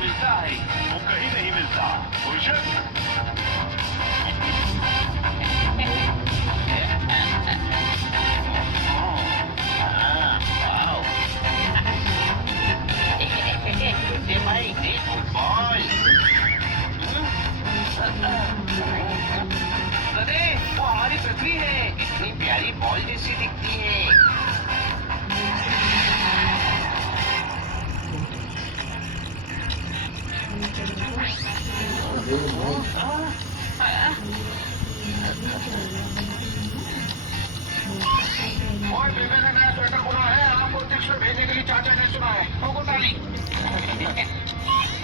मिलता है वो कहीं नहीं मिलता। भाई बॉल अरे वो हमारी पृथ्वी है, इतनी प्यारी बॉल जैसी दिखती है। और बेबे ने नया स्वेटर बुना है, आपको अंतरिक्ष में भेजने के लिए चाचा ने सुना है। ठोको ताली।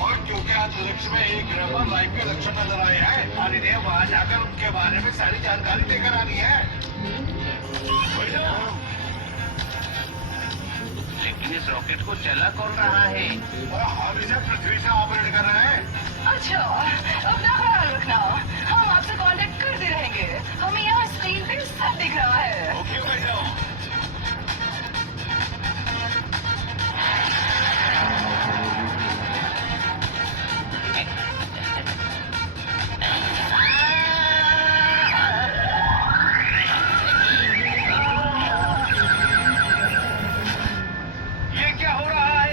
और क्योंकि अंतरिक्ष में एक ग्रह पर लाइफ के लक्षण नजर आए हैं, हरि ने वहां जाकर उनके बारे में सारी जानकारी लेकर आनी है। लेकिन इस रॉकेट को चला कौन रहा है? और हम इसे पृथ्वी से ऑपरेट कर रहे हैं। अच्छा, अपना ख्याल रखना। हम आपसे कांटेक्ट करते रहेंगे। हमें यहाँ स्क्रीन पे सब दिख रहा है। ओके बेटा। ये क्या हो रहा है?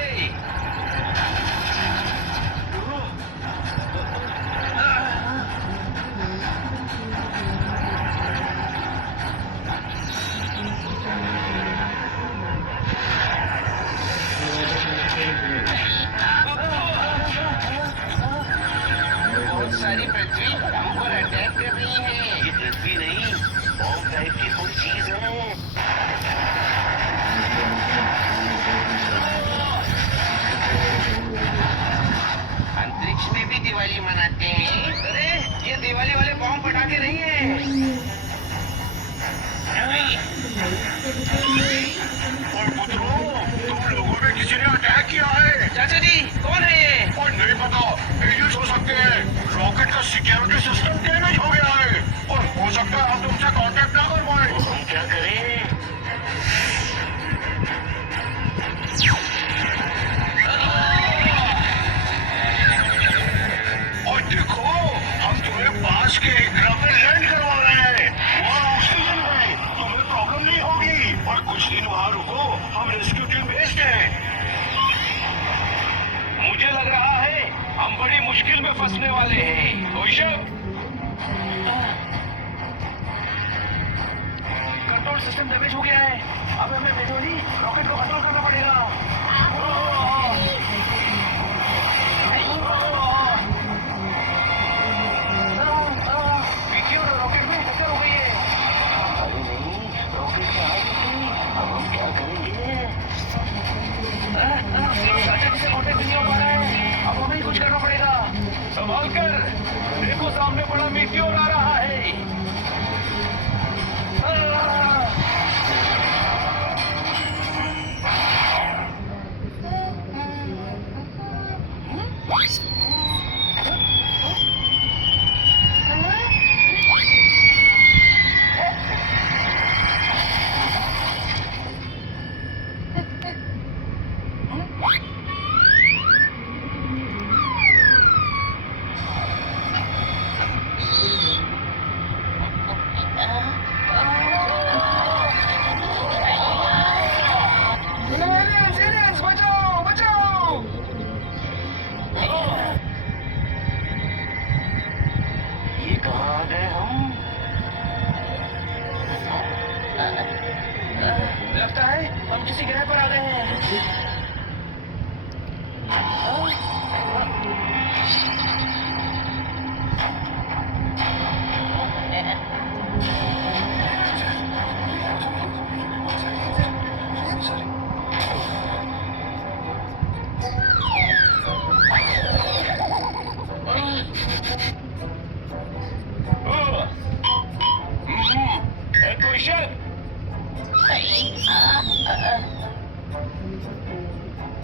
बहुत सारी पृथ्वी हम पर अटैक कर रही है। ये पृथ्वी नहीं, बॉम्ब टाइप की कोई चीज है। अंतरिक्ष में भी दिवाली मनाते हैं। अरे ये दिवाली वाले बॉम्ब पटाखे नहीं है। और पुत्रों, तुम लोगों में किसी ने अटैक किया है। चाचा जी, कौन है ये? और नहीं पता, एलियंस हो सकते हैं। रॉकेट का सिक्योरिटी सिस्टम डैमेज हो गया है और हो सकता है हम तुमसे कांटेक्ट ना कर पाए। हम क्या करें? और देखो, हम तुम्हें पास के एक ग्रह पे लैंड करवा रहे हैं। वहाँ ऑक्सीजन है, तुम्हें प्रॉब्लम नहीं होगी। और कुछ दिन वहाँ रुको, हम रेस्क्यू टीम भेजते हैं। मुझे लग रहा है हम बड़ी मुश्किल में फंसने वाले हैं। कोशब, कंट्रोल सिस्टम डैमेज हो गया है। अब हमें मैन्युअली रॉकेट को कंट्रोल करना पड़ेगा। विकी और रॉकेट में टक्कर हो गई है। अरे नहीं, रॉकेट कहाँ गई? अब हम क्या करेंगे? चाचा जी से कांटेक्ट नहीं हो पा रहा है। अब हमें ही कुछ करना पड़ेगा। संभाल कर, देखो सामने बड़ा मीटियोर आ रहा है। बचाओ बचाओ। ये कहाँ आ गए हम? लगता है हम किसी ग्रह पर आ गए हैं। क्वेश्चन,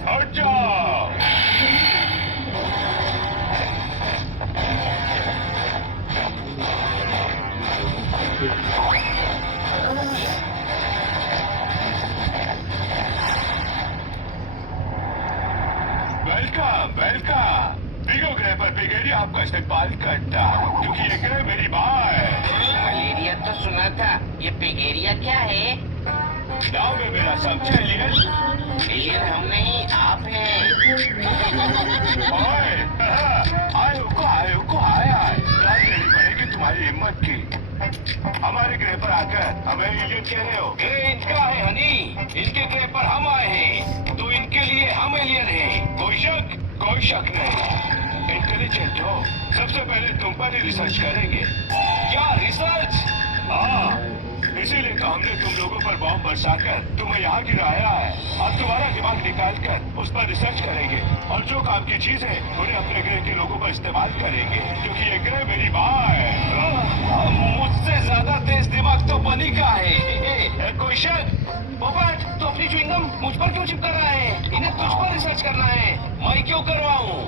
हट जाओ। Welcome welcome. इस्तेमाल करता क्योंकि ये ग्रह मेरी माँ है। मलेरिया तो सुना था, ये पिगेरिया क्या है? नाम है मेरा, समझे एलियन? एलियन हम नहीं, आप हैं। ओए, आए रात देनी पड़ेगी तुम्हारी हिम्मत की। हमारे ग्रह पर आकर हमें एलियन कह रहे हो? ये इनका है हनी, इनके ग्रह पर हम आए हैं तो इनके लिए हम एलियन हैं। कोई शक नहीं। इंटेलिजेंट हो। सबसे पहले तुम पर ही रिसर्च करेंगे। क्या रिसर्च? हाँ, इसीलिए तो हमने तुम लोगों पर बॉम्ब बरसाकर तुम्हें यहाँ गिराया है। अब तुम्हारा दिमाग निकाल कर उस पर रिसर्च करेंगे और जो काम की चीज है उन्हें अपने ग्रह के लोगों पर इस्तेमाल करेंगे क्योंकि ये ग्रह मेरी माँ है। मुझसे ज्यादा तेज दिमाग तो बनी का है। कोई शक? पोपट, तो अपनी च्युइंगम मुझ पर क्यों चिपका रहा है? इन्हें तुझ पर रिसर्च करना है, मैं क्यों करवाऊं?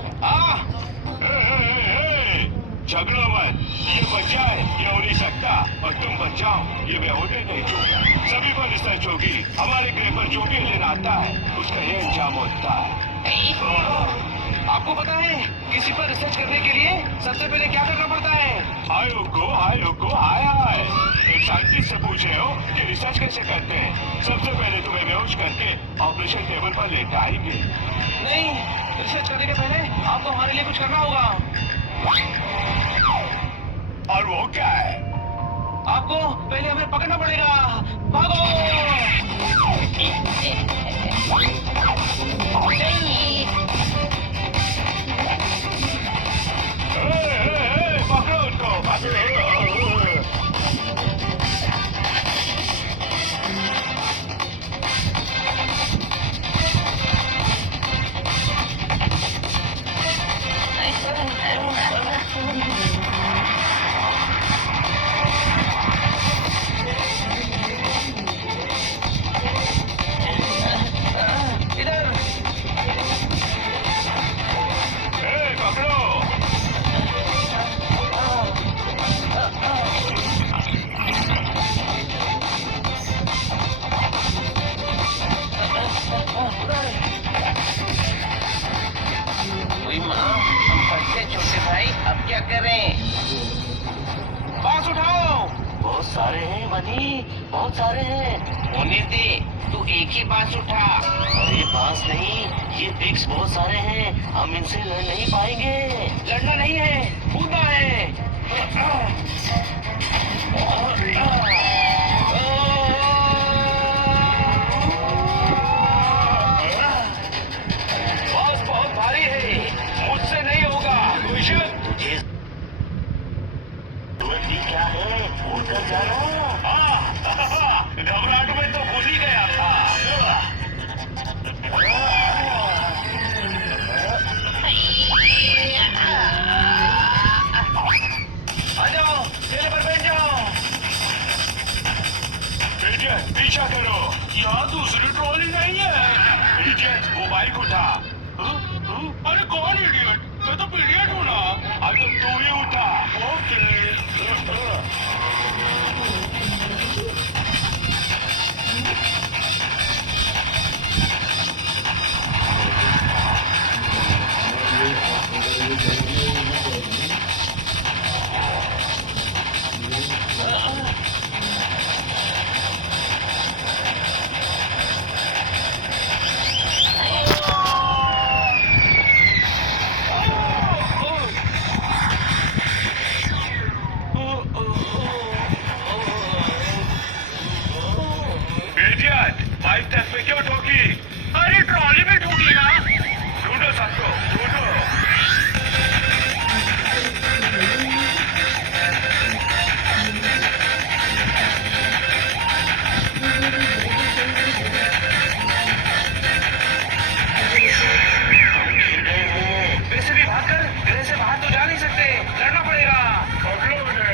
झगड़ो मत। ये बच जाए ये हो नहीं सकता और तुम बच जाओ ये मैं होने नहीं दूंगा। सभी पर रिसर्च होगी। हमारे ग्रह पर जो भी एलियन आता है उसका ये अंजाम होता है। आपको पता है किसी पर रिसर्च करने के लिए सबसे पहले क्या करना पड़ता है? हाय। एक साइंटिस्ट से पूछ रहे हो कि रिसर्च कैसे करते हैं? सबसे पहले तुम्हें बेहोश करके ऑपरेशन टेबल पर लेटाएंगे। नहीं, रिसर्च करने के पहले आपको हमारे लिए कुछ करना होगा। और वो क्या है? आपको पहले हमें पकड़ना पड़ेगा। भागो! पकड़ो उनको, पकड़ो। इधर! पकड़ो। कोई माँ, हम फंसे छोटे भाई, अब क्या करें? बांस उठाओ! बहुत सारे हैं बनी, बहुत सारे हैं। होने दे, तू एक ही बांस उठा। अरे बांस नहीं, ये पिग्स बहुत सारे हैं, हम इनसे लड़ नहीं पाएंगे। लड़ना नहीं है, कूदना है। बांस बहुत भारी है, मुझसे नहीं होगा। कोई शक? तुझे जरूरत भी क्या है? उड़कर जाना। घबराहट में तो भूल ही गया था। आ जाओ, ठेले पर बैठ जाओ। पीछा करो। यहाँ दूसरी ट्रॉली नहीं है। वो बाइक उठा। अरे कौन इडियट? मैं तो पीडियट हूँ ना। अब तो तू ही उठा। ओके। बाइक तक में क्यों ठोकी? अरे ट्रॉली में ठोकी ना। ढूंढो सबको, ढूंढो। वैसे भी भागकर घर से बाहर तो जा नहीं सकते, लड़ना पड़ेगा। पकड़ो उन्हें।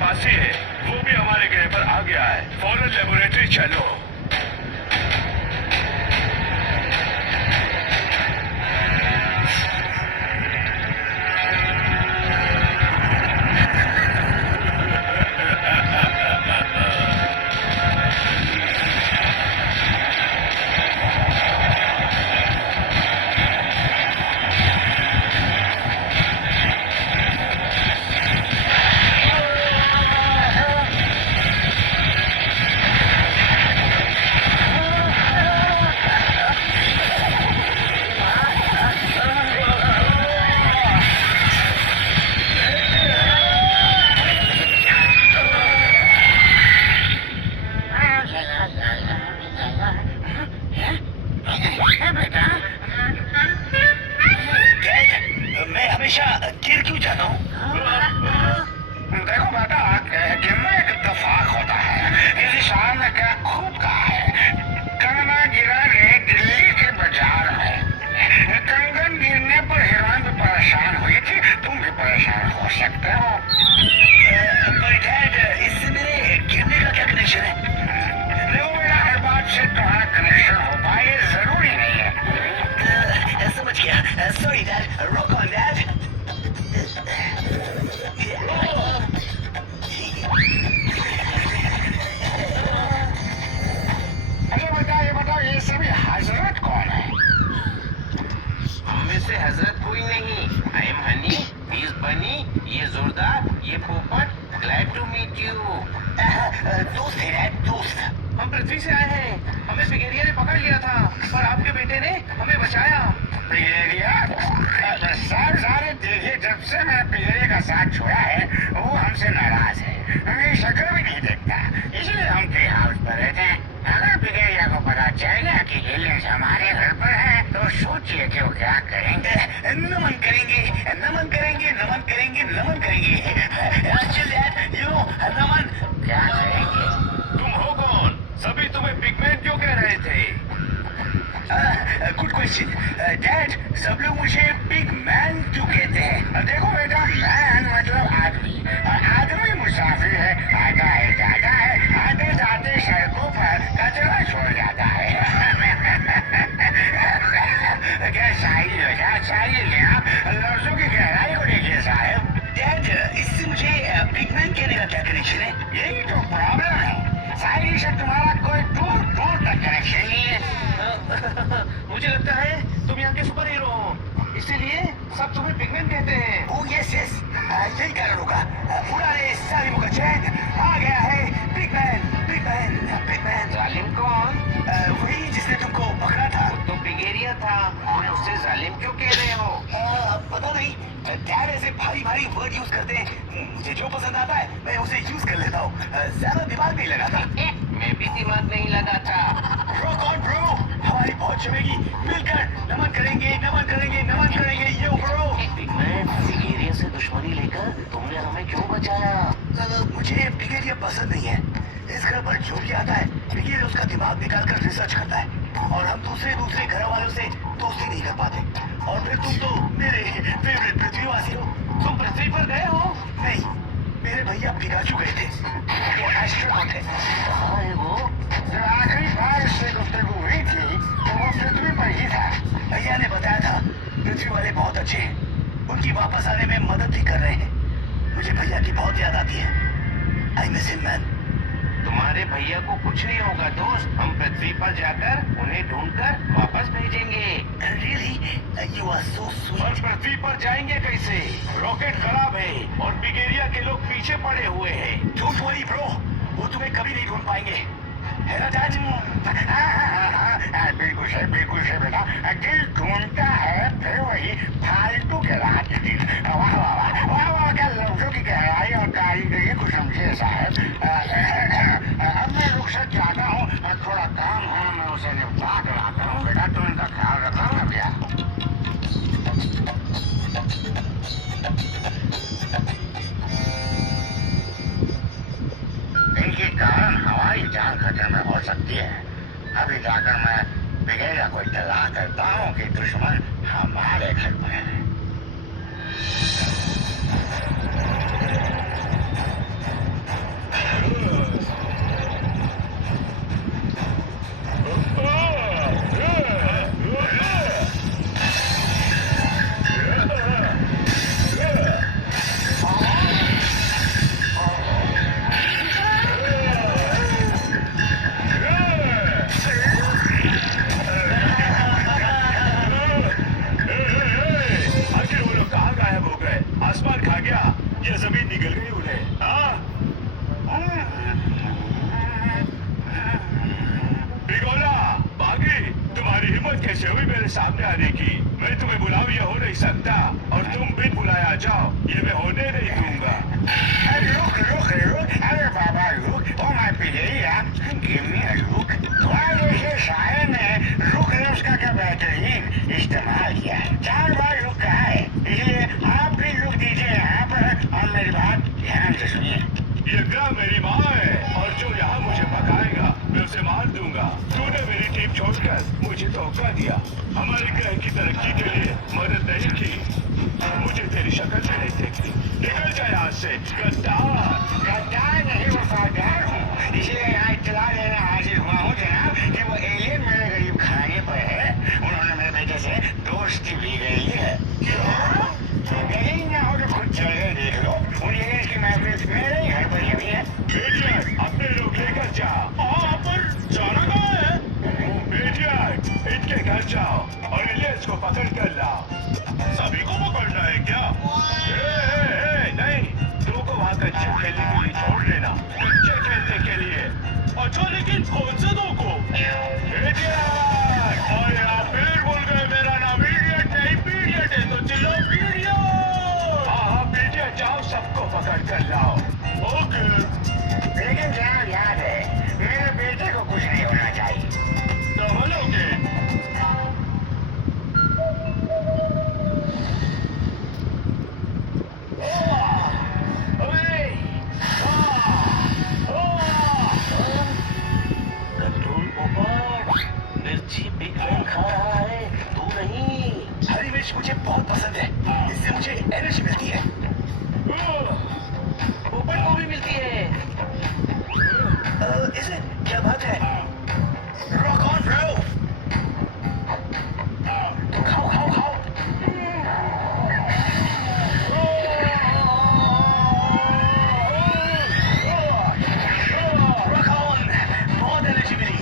आसपास ही है, वो भी हमारे ग्रह पर आ गया है। फौरन लेबोरेटरी चलो। मैं हमेशा गिर क्यों जाता हूँ? देखो बेटा, गिरना एक इत्तेफाक होता है। किसी शायर ने क्या खूब कहा है, कंगना गिरा ने दिल्ली के बाजार में। कंगन गिरने पर हीरोइन भी परेशान हुई थी, तुम भी परेशान हो सकते हो। पर डैड, इससे मेरे गिरने का क्या कनेक्शन है? देखो बेटा, हर बात से तुम्हारा कनेक्शन हो पाए ये जरूरी नहीं है। समझ गया। Sorry dad, rock on dad. अच्छा बेटा, ये बताओ, ये सभी हजरत कौन है? हम में से हजरत कोई नहीं। I am Honey, he is Bunny, ये जोरदार, ये पोपट। Glad to meet you. दोस्त है डैड, दोस्त। हम पृथ्वी से आए हैं। हमें बिगेरिया ने पकड़ लिया था, पर आपके बेटे ने हमें बचाया। पिगेरिया? साहब सारे देखिए, जब से मैं पिगेरिया का साथ छोड़ा है वो हमसे नाराज है, मेरी शक्ल भी नहीं देखता, इसलिए हम ट्री हाउस पर रहते हैं। अगर पिगेरिया को पता चल गया कि एलियंस हमारे घर पर है तो सोचिए कि वो क्या करेंगे। नमन करेंगे, नमन करेंगे, नमन करेंगे, नमन करेंगे। नमन क्या करेंगे? तुम हो कौन? सभी तुम्हें पिगमेंट क्यों कह रहे थे? Good question dad. सब लोग मुझे बिग मैन क्यों कहते हैं? देखो बेटा, मैन मतलब आदमी, और आदमी मुसाफिर है, आता है जाता है, आते जाते सड़कों पर कचरा छोड़ जाता है। क्या शायरी हो जा, शायरी ले आप, लफ्जों की गहराई को देखिए साहब। डैड, इससे मुझे बिग मैन कहने का क्या कनेक्शन है? यही तो प्रॉब्लम है, शायरी से तुम्हारा कोई दूर दूर तक कनेक्शन नहीं है। मुझे लगता है तुम यहाँ के सुपर हीरो हो, इसीलिए सब तुम्हें पिगमेंट कहते हैं। ओह यस यस, यही कारण होगा। पुराने सालिमों का चैन आ गया है। Big man, big man, big man. जालिम कौन? वही जिसने तुमको पकड़ा था। तो बिगेरिया था, मैं उससे जालिम क्यों कह रहे हो? पता नहीं, डैड ऐसे भारी भारी वर्ड यूज करते हैं। मुझे जो पसंद आता है मैं उसे यूज कर लेता हूँ। ज्यादा दिमाग नहीं लगाता। मैं भी दिमाग नहीं लगाता। रॉक ऑन ब्रो, हमारी पहुंच जमेगी। मिलकर नमन करेंगे, नमन करेंगे, नमन करेंगे। यो ब्रो। पिगमेंट, बिगेरिया से दुश्मनी लेकर तुमने हमें क्यों बचाया? मुझे बिगेरिया पसंद नहीं है। इस घर पर जो भी आता है बिगेरिया उसका दिमाग निकाल कर रिसर्च करता है, और हम दूसरे घर वालों से दोस्ती नहीं कर पाते। और फिर तुम तो मेरे फेवरेट पृथ्वीवासी हो। तुम पृथ्वी पर गए हो? नहीं, मेरे भैया पिकाचू गए थे, वो एस्ट्रोनॉट है। कहाँ है वो? जब आखिरी बार उससे गुफ्तगू हुई थी तो वो पृथ्वी पर ही था। भैया ने बताया था पृथ्वी वाले बहुत अच्छे हैं, उनकी वापस आने में मदद भी कर रहे हैं। मुझे भैया की बहुत याद आती है। I miss him man. तुम्हारे भैया को कुछ नहीं होगा दोस्त, हम पृथ्वी पर जाकर उन्हें ढूंढकर वापस भेजेंगे। रियली, यू आर सो और स्वीट। पृथ्वी पर जाएंगे कैसे? रॉकेट खराब है और बिगेरिया के लोग पीछे पड़े हुए हैं। डोंट वरी ब्रो, वो तुम्हें कभी नहीं ढूंढ पाएंगे, है ना डैड? बिल्कुल से बेटा, दिल ढूंढता है फिर वही फालतू के रात दिन। वाह वाह वाह वाह वाह, क्या लफ्जों की गहराई और कारीगरी को समझे साहब। अब मैं रुखसत जाता हूँ, थोड़ा काम है, मैं उसे निपटा कर आता हूँ। बेटा तुम इनका ख्याल रखना ना भैया। इनके कारण हमारी जान खतरे में हो सकती है। अभी जाकर मैं बिगेरिया को इत्तला करता हूँ कि दुश्मन हमारे घर पर है। गया या जमीन निकल गई उन्हें? हाँ? बिगोला, बागी, तुम्हारी हिम्मत कैसे हुई मेरे सामने आने की? मैं तुम्हें बुलाऊं ये हो नहीं सकता, और तुम बिन बुलाए आ जाओ ये मैं होने नहीं दूंगा। Look, अरे बाबा look, oh my पिलैया, give me a look। वाह जैसे शायर ने रुक उसका क्या बेहतरीन इस्तेमाल किया है। 4 बार रुक कहा है, इसलिए आप भी रुक दीजिए यहाँ पर और मेरी बात ध्यान से सुनिए। ये ग्राम मेरी माँ है, और जो यहाँ मुझे पकाएगा मैं उसे मार दूंगा। तूने मेरी टीम छोड़कर मुझे धोखा दिया, हमारे ग्रह की तरक्की के लिए मदद नहीं की। मुझे तेरी शक्ल भी नहीं देखती। निकल जाए यहाँ से गद्दार नहीं वफादार हूँ, इसलिए यहाँ इत्तला लेने हाजिर हुआ हूँ जनाब कि वो एलियन मेरे गरीब खाने पर है। उन्होंने मेरे बेटे से दोस्ती भी गई है। यकीन ना हो तो खुद चले देख लो, उन एलियंस की महफिल मेरे ही घर पर जमी है। बेटियाट, अपने लोग लेकर जाओ। पर जाना कहाँ है? बेटियाट, इनके घर जाओ और एलियंस को पकड़ कर लाओ। सभी को पकड़ना है क्या? नहीं, तुमको वहाँ कच्चे खेलने के लिए छोड़ लेना, कच्चे खेलने के लिए। अच्छा, लेकिन कौन से दो को? बेटियाट, और आप फिर भूल गए मेरा नाम इडियट नहीं पीडियट है, तो चिल्लो पीडियट। हाँ, पीडियट, जाओ सबको पकड़ कर लाओ। ओके। लेकिन जनाब याद है, मेरे बेटे को कुछ नहीं होना चाहिए। Double okay. मिर्ची बिग मैन खा रहा है, तू नहीं। हरी मिर्च मुझे बहुत पसंद है, इससे मुझे एनर्जी मिलती है। पोपट को भी मिलती है। इसे क्या बात है? Rock on bro. खाओ खाओ खाओ। रॉक ऑन, बहुत एनर्जी मिली,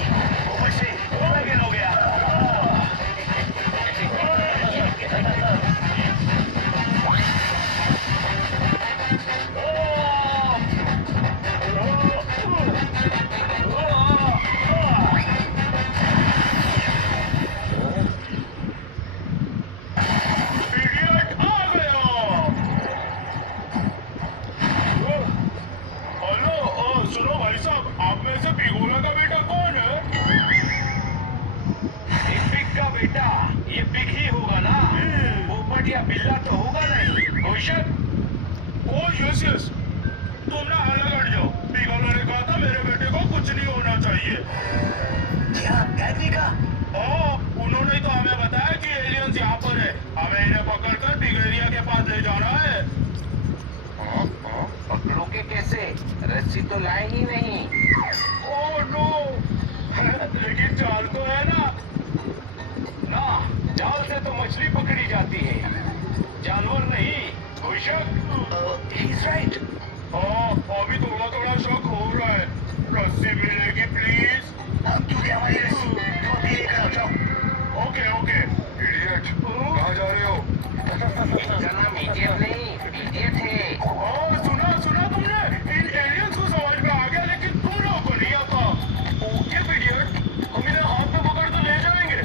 ऊपर से बैगन हो गया। इडियट आ गया। हेलो, सुनो भाई साहब, आप में से बिगोला का बेटा कौन है? पिग का बेटा, ये पिग ही होगा ना? पोपट या बिल्ला तो होगा नहीं। कोई शक? ओह यस यस, तुम ना अलग हट जाओ। बिगोला ने कहा था मेरे बेटे को कुछ नहीं होना चाहिए। क्या कैदी का? उन्होंने तो हमें बताया कि एलियंस यहाँ पर है। हमें इन्हें पकड़कर बिगेरिया के पास ले जाना है। पकड़ोगे कैसे? रस्सी तो लाए ही नहीं। ओह नो, लेकिन जाल तो है ना? ना, जाल से तो मछली पकड़ी जाती है, जानवर नहीं। कोई शक? He's right. अभी थोड़ा थोड़ा शक हो रहा है। रस्सी मिलेगी प्लीज? हम तुझे हमारी रस्सी तो अभी लेकर आ जाओ। Okay okay. इडियट, कहाँ जा रहे हो? इसका नाम इडियट नहीं, इडियट है। सुना सुना तुमने? इन एलियंस को समझ में आ गया, लेकिन तुम लोगों को नहीं आता। ओके इडियट, हम इन्हें हाथ में पकड़ कर ले जाएंगे।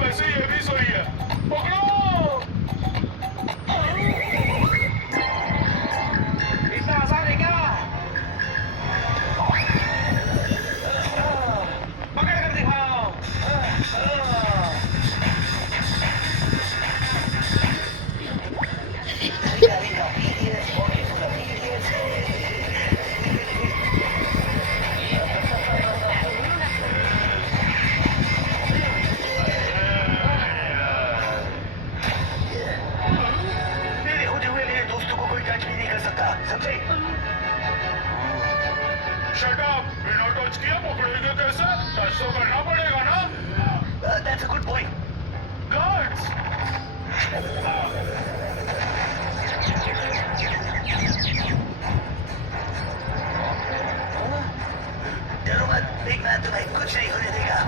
वैसे ये भी सही है, पकड़ो। इतना आसान है क्या? पकड़ कर दिखाओ। मेरे होते हुए मेरे दोस्तों को कोई टच भी नहीं कर सकता, समझे? शट अप, बिना टच किया पकड़ेंगे कैसे? टच तो करना पड़ेगा ना? That's a good point. Guards! डरो मत, बिग मैन तुम्हें कुछ नहीं होने देगा।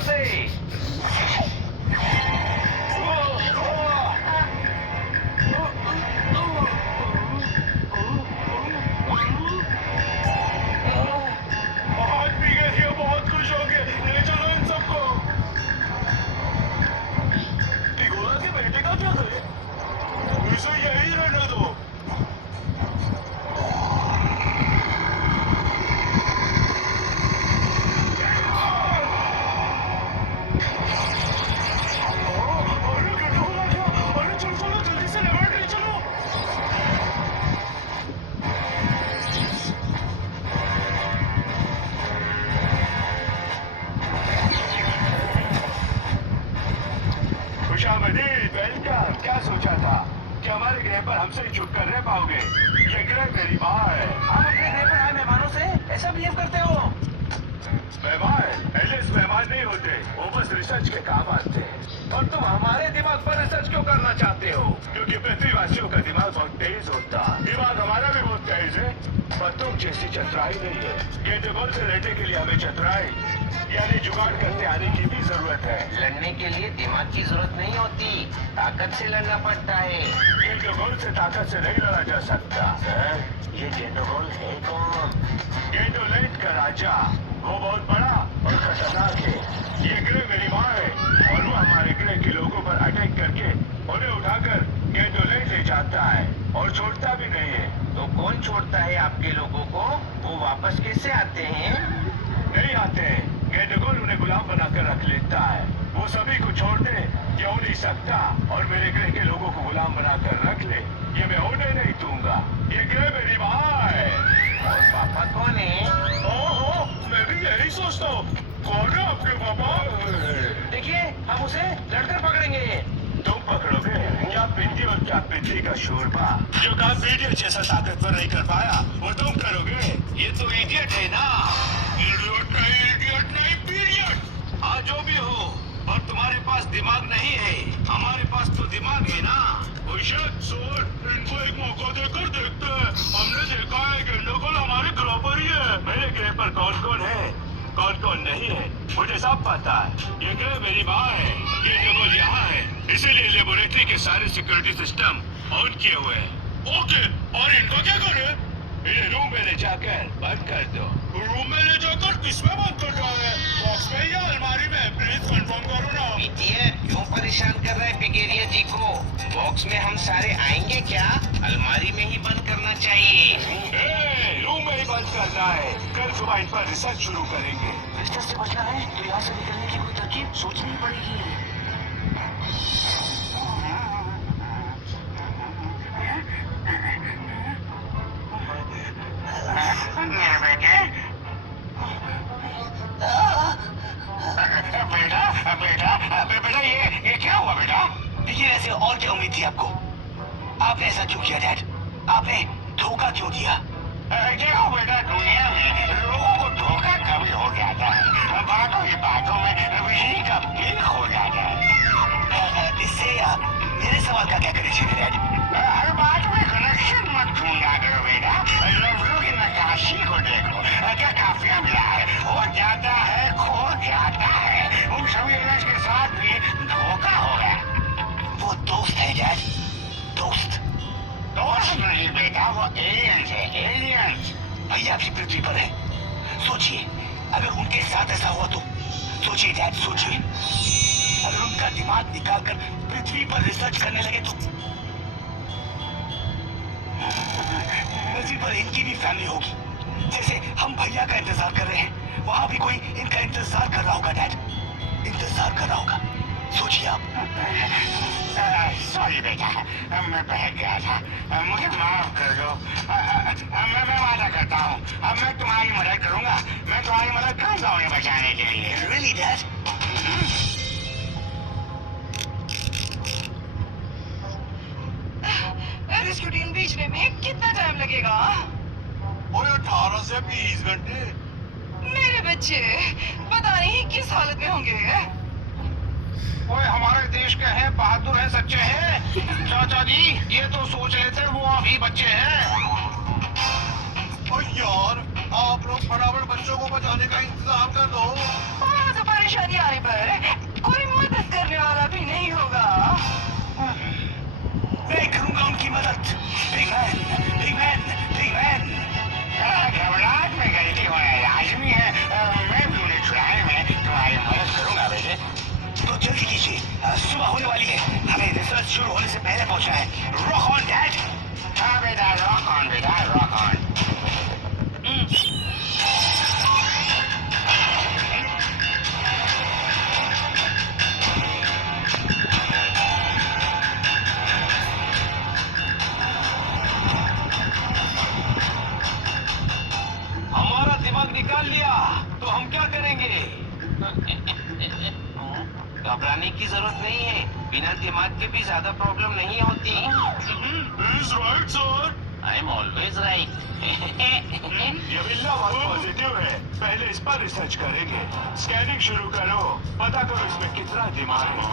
से। बहुत पी गए थे, बहुत खुश हो गए। ले चलो इन सबको। टिगोरा के बेटे का क्या करे? इसे यही रहने दो। अरे टिगोरा क्या? अरे चलो चलो जल्दी से लेबोरेटरी चलो। खुशामदीद, वेलकम। क्या सोचा था कि हमारे ग्रह पर हमसे ही छुप कर रह पाओगे? ये ग्रह मेरी माँ है। आप अपने घर पर आए मेहमानों से ऐसा बिहेव करते हो? मेहमान एलिस मेहमान नहीं होते, वो बस रिसर्च के काम आते हैं। और तुम हमारे दिमाग पर रिसर्च क्यों करना चाहते हो? क्योंकि पृथ्वीवासियों का दिमाग बहुत तेज होता है। दिमाग हमारा भी बहुत तेज है, पर तुम जैसी चतुराई नहीं है। गेंदगोल से लड़ने के लिए हमें चतुराई यानी जुगाड़ करते आने की भी जरूरत है। लड़ने के लिए दिमाग की जरूरत नहीं होती, ताकत से लड़ना पड़ता है। गेंदगोल से ताकत से नहीं लड़ा जा सकता। सर, ये गेंदोगोल है कौन? गेंडोलैंड का राजा, वो बहुत बड़ा और खतरनाक है। ये ग्रह मेरी माँ है और वो हमारे ग्रह के लोगों पर अटैक करके उन्हें उठाकर गेंडोलैंड ले जाता है और छोड़ता भी नहीं है। तो कौन छोड़ता है आपके लोगों को? वो वापस कैसे आते हैं? नहीं आते हैं, गेंडगोल उन्हें गुलाम बनाकर रख लेता है। वो सभी को छोड़ दे ये हो नहीं सकता, और मेरे ग्रह के लोगों को गुलाम बनाकर रख ले, ये मैं होने नहीं दूंगा। ये ग्रह मेरी माँ है। और पापा कौन है? ओहो, मैं भी यही सोचता हूँ। कौन है आपके पापा? देखिए, हम उसे लड़कर पकड़ेंगे। तुम पकड़ोगे? क्या पिंडी और क्या पिंडी का शोरबा? जो काम पीडियट जैसा ताकतवर नहीं कर पाया वो तुम करोगे। ये तो इडियट है ना? इडियट नहीं पीडियट। हाँ जो भी हो, और तुम्हारे पास दिमाग नहीं है, हमारे पास तो दिमाग है ना। सोच, इनको एक मौका देकर देखते हैं। हमने देखा है गेंडोगोल हमारे ग्रह पर ही है। मेरे ग्रह पर कौन कौन है कौन कौन नहीं है मुझे सब पता है। ये ग्रह मेरी माँ है, गेंडोगोल यहाँ है, इसीलिए लेबोरेटरी के सारे सिक्योरिटी सिस्टम ऑन किए हुए हैं। ओके, और इनको क्या करें? इन्हें रूम में ले जाकर बंद कर दो। रूम में ले जाकर किसमें बंद कर रहा है? बॉक्स में या अलमारी में? प्लीज कंफर्म करो ना। पीटीए क्यों परेशान कर रहा है पिगेरिया जी को? बॉक्स में हम सारे आएंगे क्या? अलमारी में ही बंद करना चाहिए। रूम में ही बंद करना है। कल सुबह इन पर रिसर्च शुरू करेंगे। रिसर्च से बचना है तो यहाँ से निकलने की कोई तरकीब सोचनी पड़ेगी। मेरे बेटे, बेटा ये क्या हुआ बेटा? देखिए, ऐसे और क्या उम्मीद थी आपको? आपने ऐसा क्यों किया डैड? आपने धोखा क्यों दिया? देखो बेटा, दुनिया में लोगों को धोखा कभी हो जाता है। बातों ही बातों में बिजली का बिल खो जाता है। इससे मेरे सवाल का क्या कनेक्शन है डैड? हर बात में कनेक्शन मत ढूंढा करो बेटा। लफ्जों की नक्काशी को देखो, क्या काफिया मिला है? हो जाता है, खो जाता है। उन सभी एलियंस के साथ भी धोखा हो गया। वो दोस्त है डैड, दोस्त। दोस्त नहीं बेटा, वो एलियंस है, एलियंस। भैया भी पृथ्वी पर है। सोचिए, अगर उनके साथ ऐसा हुआ तो? सोचिए डैड, सोचिए, अगर उनका दिमाग निकालकर पृथ्वी पर रिसर्च करने लगे तो? पृथ्वी पर इनकी भी फैमिली होगी। जैसे हम भैया का इंतजार कर रहे हैं, वहां भी कोई इनका इंतजार कर रहा होगा डैड, इंतजार कर रहा होगा। सोचिए आप। सॉरी बेटा, मैं बहक गया था, मुझे माफ कर दो। मैं वादा करता हूँ, अब मैं तुम्हारी मदद करूंगा। मैं तुम्हारी मदद करूंगा उन्हें बचाने के लिए। Really, Dad? रेस्क्यू टीम भेजने में कितना टाइम लगेगा? 18 से 20 घंटे। मेरे बच्चे पता नहीं किस हालत में होंगे। ओए, हमारे देश के हैं, बहादुर हैं, सच्चे हैं। चाचा जी, ये तो सोच लेते वो अभी बच्चे हैं। और यार, आप लोग फटाफट बच्चों को बचाने का इंतजाम कर दो। तो परेशानी आने पर कोई मदद करने वाला भी नहीं होगा। मैं करूंगा उनकी मदद। Big man. घबराहट में गलती होना लाजमी है। मैं भी उन्हें छुड़ाने में तुम्हारी मदद करूंगा बेटे। तो जल्दी कीजिए, सुबह होने वाली है, हमें रिसर्च शुरू होने से पहले पहुंचना है। Rock on dad. हाँ बेटा, रॉक ऑन। हमारा दिमाग निकाल लिया तो हम क्या करेंगे? घबराने की जरूरत नहीं है, बिना दिमाग के भी ज्यादा प्रॉब्लम नहीं होती। He's right, sir. I am always right. ये बिल्ला बहुत पॉजिटिव है। पहले इस पर रिसर्च करेंगे। स्कैनिंग शुरू करो, पता करो इसमें कितना दिमाग है।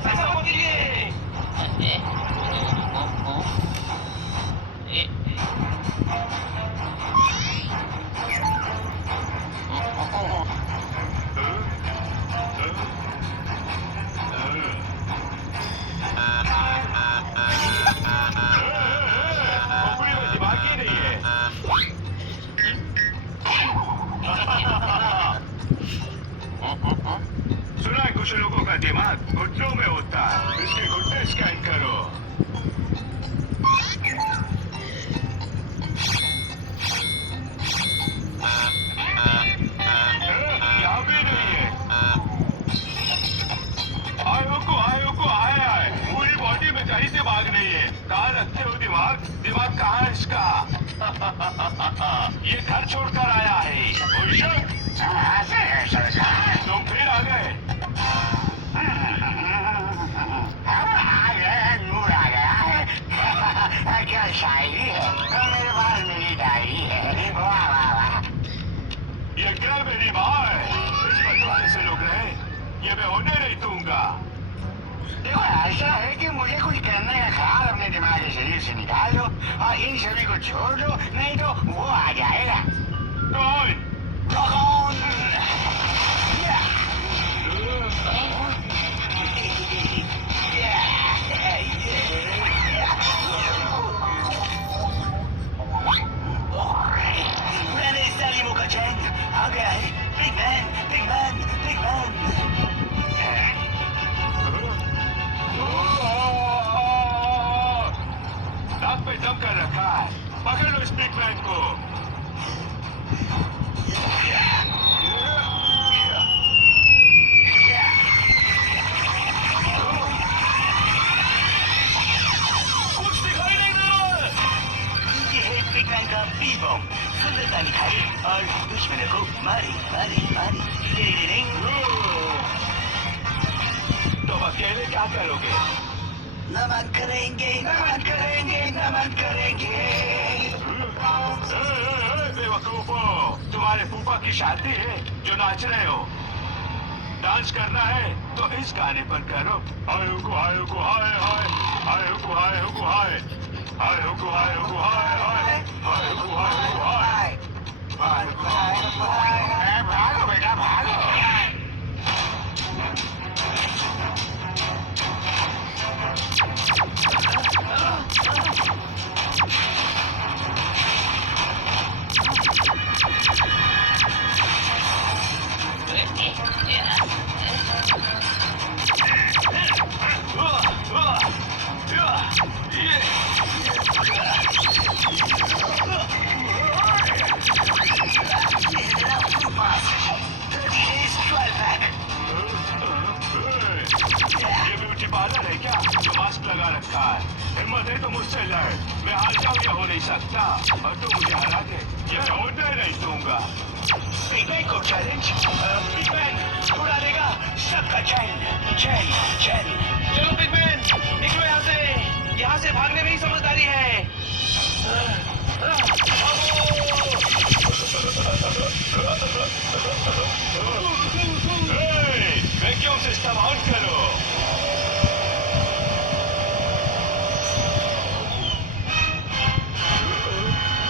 ऐसा मत कीजिए। खोपड़ी में दिमाग ही नहीं है। सुना है कुछ लोगों का दिमाग घुटनों में होता है। इसके घुटने स्कैन करो। यहाँ भी नहीं है। आए पूरी बॉडी में कहीं दिमाग नहीं है। कहाँ रखते हो दिमाग? दिमाग कहाँ है इसका? ये घर छोड़कर आया है। कोई शक? ऐसे है सरकार। तुम फिर आ गए। नूर आ गया है। क्या शायरी है। मेरे पास मेरी डायरी है। वाह वाह वाह। ये क्या मेरी माँ है? इस पर तुम कैसे लोग रहे? ये मैं होने नहीं दूंगा। देखो ऐसा है कि मुझे कुछ करने का ख्याल अपने दिमाग के शरीर से निकाल दो और इन सभी को छोड़ दो, नहीं तो वो आ जाएगा। कौन? Rock on! मैंने सैलिमो का चैन आ गया है। Big man. नाक पे दम कर रखा है। पकड़ लो इस बिग मैन को। कुछ दिखाई नहीं दे रहा है। ये है बिग मैन का बी बॉम्ब। सुंदरता निखारी और दुश्मनों को मारी। डिडिडिडिंग। तुम अकेले क्या करोगे? नमन करेंगे। बेवकूफो, तुम्हारे फूफा की शादी है जो नाच रहे हो। डांस करना है तो इस गाने पर करो। हाय हुकु हाय हुकु हाय हाय हाय हुकु हाय हुकु हाय हाय हुकु हाय हुकु हाय हाय हाय हुकु हाय हुकु हाय हाय हुकु हाय। भागो बेटा भागो। ये ब्यूटी पार्लर है क्या जो मास्क लगा रखा है? हिम्मत है तो मुझसे लड़। मैं हार जाऊं ये हो नहीं सकता और तू मुझे हरा दे। ये मैं होने नहीं दूंगा। बिग मैन को चैलेंज। बिग मैन उड़ा देगा सबका चैन। चलो बिग मैन, निकलो यहाँ से भागने में ही समझदारी है। मैं क्यों सिस्टम ऑन करो।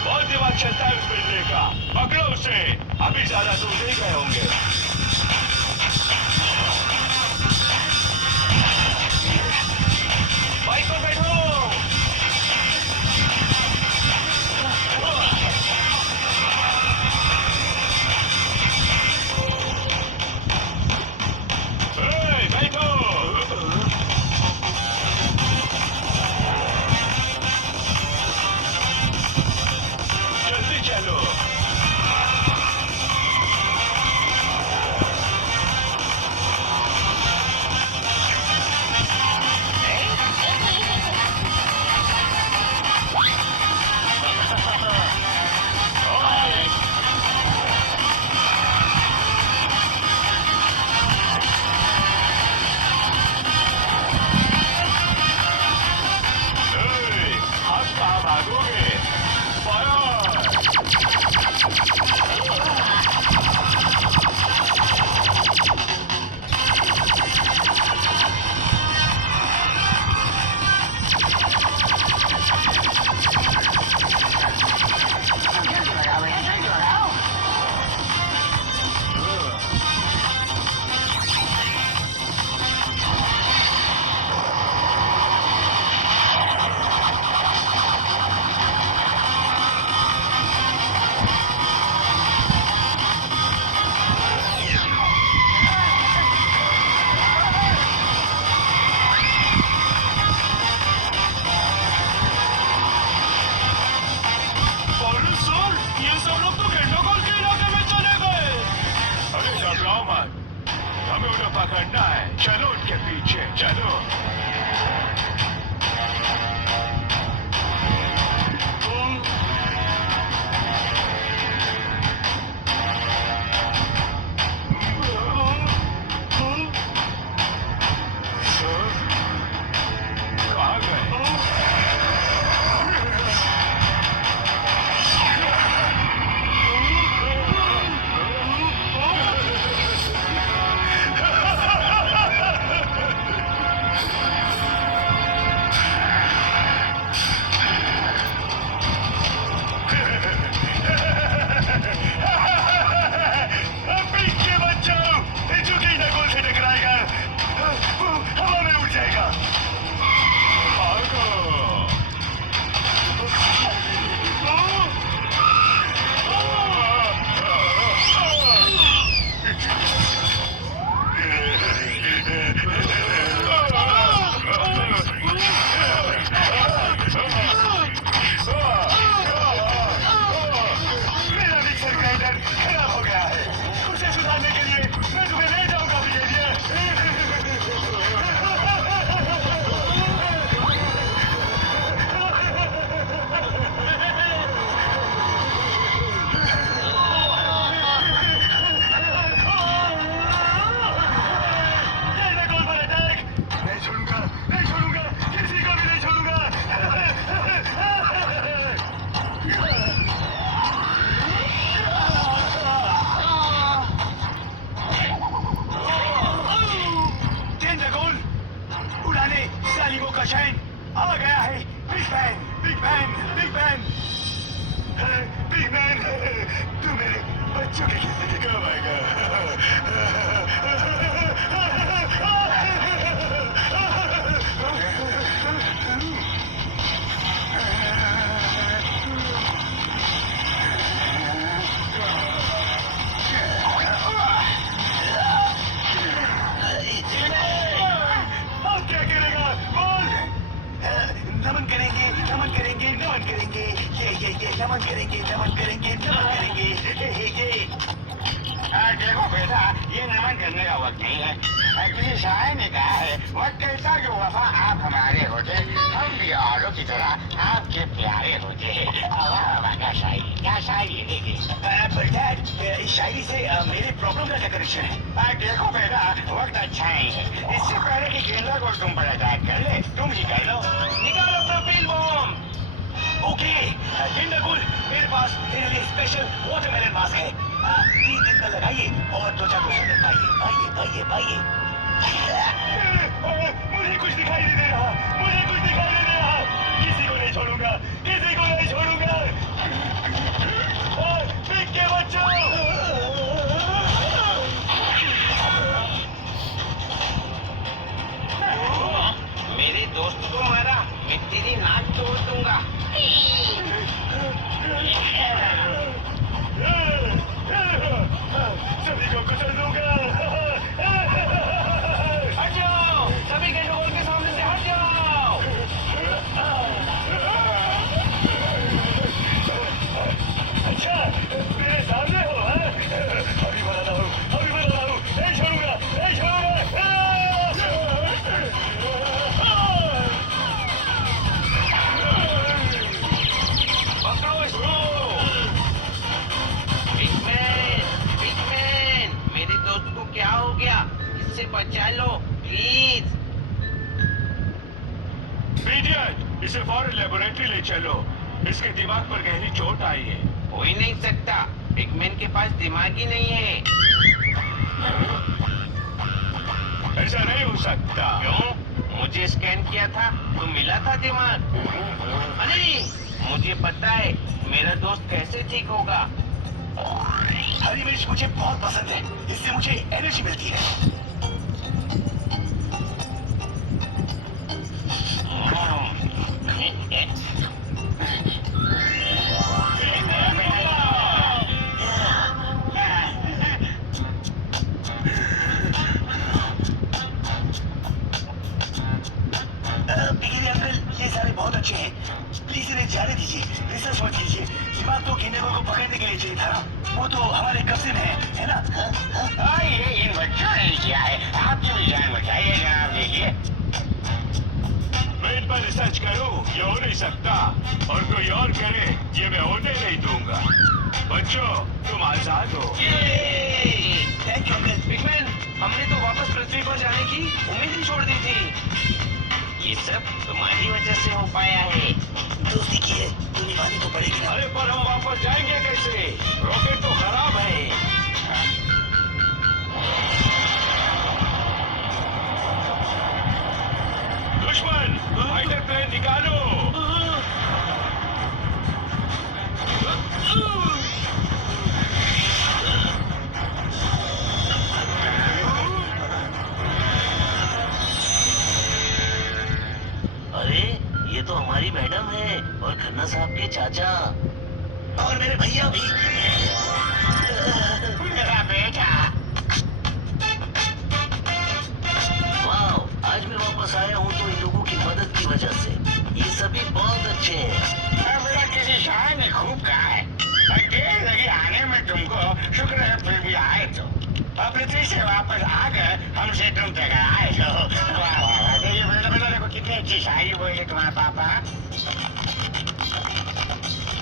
बहुत दिमाग चलता है उस बिल्ली का। पकड़ो उसे, अभी ज्यादा दूर नहीं गए होंगे। बाइक पर बैठो। ए, बैठो। जल्दी चलो। ए, आप कहाँ भागोगे? फायर! जल्दी लगाओ भैया, जल्दी लगाओ। बोलो सर, ये सब लोग तो गेंडोगोल के इलाके में चले गए। अरे घबराओ मत, हमें उन्हें पकड़ना है। चलो उनके पीछे चलो। कहाँ गए? पीछे बचाओ, जो कि नकुल से टकराएगा वो हवा में उड़ जाएगा। भागो। मेरा मिक्सर ग्राइंडर खराब हो गया है। उसे सुधारने के लिए मैं तुम्हें ले जाऊंगा नहीं छोड़ूंगा, नहीं छोड़ूंगा, किसी को भी नहीं छोड़ूंगा। टेंटाकल, उड़ाने सालिमों का चैन आ गया है। Big Ben, Big Ben, Big Ben, Big Ben, तू मेरे बच्चों के खिलने कब आएगा? अब क्या करेगा? बोल। नमन करेंगे, नमन करेंगे, नमन करेंगे। ये नमन करेंगे, नमन करेंगे, नमन करेंगे। ये देखो बेटा, ये नमन करने का वक्त नहीं है। किसी शायर ने कहा है, वक्त ऐसा जो वफा आप हमारे होते, हम भी औरों की तरह आपके प्यारे होते। वाह वाह, क्या शायरी, क्या शायरी है। देखिए पर डैड, इस शायरी से मेरे प्रॉब्लम का क्या कनेक्शन है? देखो बेटा, वक्त अच्छा ही है। इससे पहले कि गेंदा को तुम पर अटैक कर ले, तुम ही कर लो। निकालो प्रोपेल बम। ओके, टेंटाकल, मेरे पास तेरे लिए स्पेशल वाटरमेलन मास्क है। 3 दिन तक लगाइए और त्वचा को सुंदर पाइए, पाइए, पाइए, पाइए। कुछ दिखाई नहीं दे रहा, मुझे कुछ दिखाई नहीं दे रहा। किसी को नहीं छोड़ूंगा, किसी को नहीं छोड़ूंगा। पिग के बच्चों, मेरे दोस्त को मारा, मैं तेरी नाक तोड़ दूंगा। सभी को कुचल दूंगा। हट जाओ, सभी गेंडों के सामने से हट जाओ। अच्छा, मेरे सामने हो, हाँ? अभी बनाता हूँ, अभी बनाता हूँ। नहीं छोड़ूंगा, नहीं छोड़ूंगा। पकड़ो इसको। पिगमैन, मेरे दोस्त को क्या हो गया? इससे बचा लो, प्लीज। इडियट, इसे फौरन लेबोरेटरी ले चलो। इसके दिमाग पर गहरी चोट आई है। हो ही नहीं सकता, पिगमैन के पास दिमाग ही नहीं है। ऐसा नहीं हो सकता। क्यों? मुझे स्कैन किया था तो मिला था दिमाग। अरे, मुझे पता है मेरा दोस्त कैसे ठीक होगा। हरी मिर्च मुझे बहुत पसंद है, इससे मुझे एनर्जी मिलती है। बिगिनी अंकल, ये सारे बहुत अच्छे हैं। प्लीज इन्हें जाने दीजिए, रिसर्च मत कीजिए। दिमाग तो किन्नरों को पकड़ने के लिए चाहिए था। वो तो हमारे कब्जे में है ना? ये इन बच्चों ने किया है, आपकी भी जान बचाइए जनाब। देखिए, मैं इन पर रिसर्च करूं, ये हो नहीं सकता। और कोई और करे, ये मैं होने नहीं दूंगा। बच्चों, तुम आजाद हो। Thank you uncle. पिगमैन, हमने तो वापस पृथ्वी पर जाने की उम्मीद ही छोड़ दी थी। ये सब तुम्हारी वजह से हो पाया है। दोस्ती की है तो निभानी तो पड़ेगी ना। अरे पर हम वापस जाएंगे कैसे? रॉकेट तो खराब है। दुश्मन, फाइटर प्लेन निकालो। अरे, ये तो हमारी मैडम है और खन्ना साहब के चाचा और मेरे भैया भी। मेरा बेटा। वाह, आज मैं वापस आया हूँ तो इन लोगों की मदद की वजह से। ये सभी बहुत अच्छे हैं। मेरा किसी शायर ने खूब कहा है, देर लगी आने में तुमको, शुक्र है फिर भी आए तो। और पृथ्वी से वापस आकर हमसे तुम तक आए तो। वाह वाह वाह, देखिए बेटा देखो कितनी अच्छी शायरी बोले तुम्हारे पापा।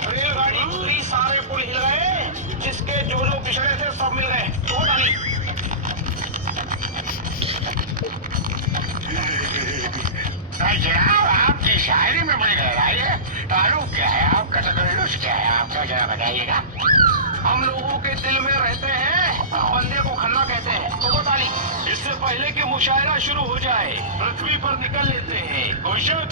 रेलगाड़ी उतरी, सारे पुल हिल गए, जिसके जो पिछड़े थे सब मिल गए। तोड़ डाली। जनाब, आपकी शायरी में बड़ी गहराई है। तारुफ क्या है आपका, तकल्लुस क्या है आपका, जरा बताइएगा। हम लोगों के दिल में रहते हैं, बंदे को खन्ना कहते हैं। तो वो ताली। इससे पहले कि मुशायरा शुरू हो जाए, पृथ्वी पर निकल लेते हैं। कोई शक?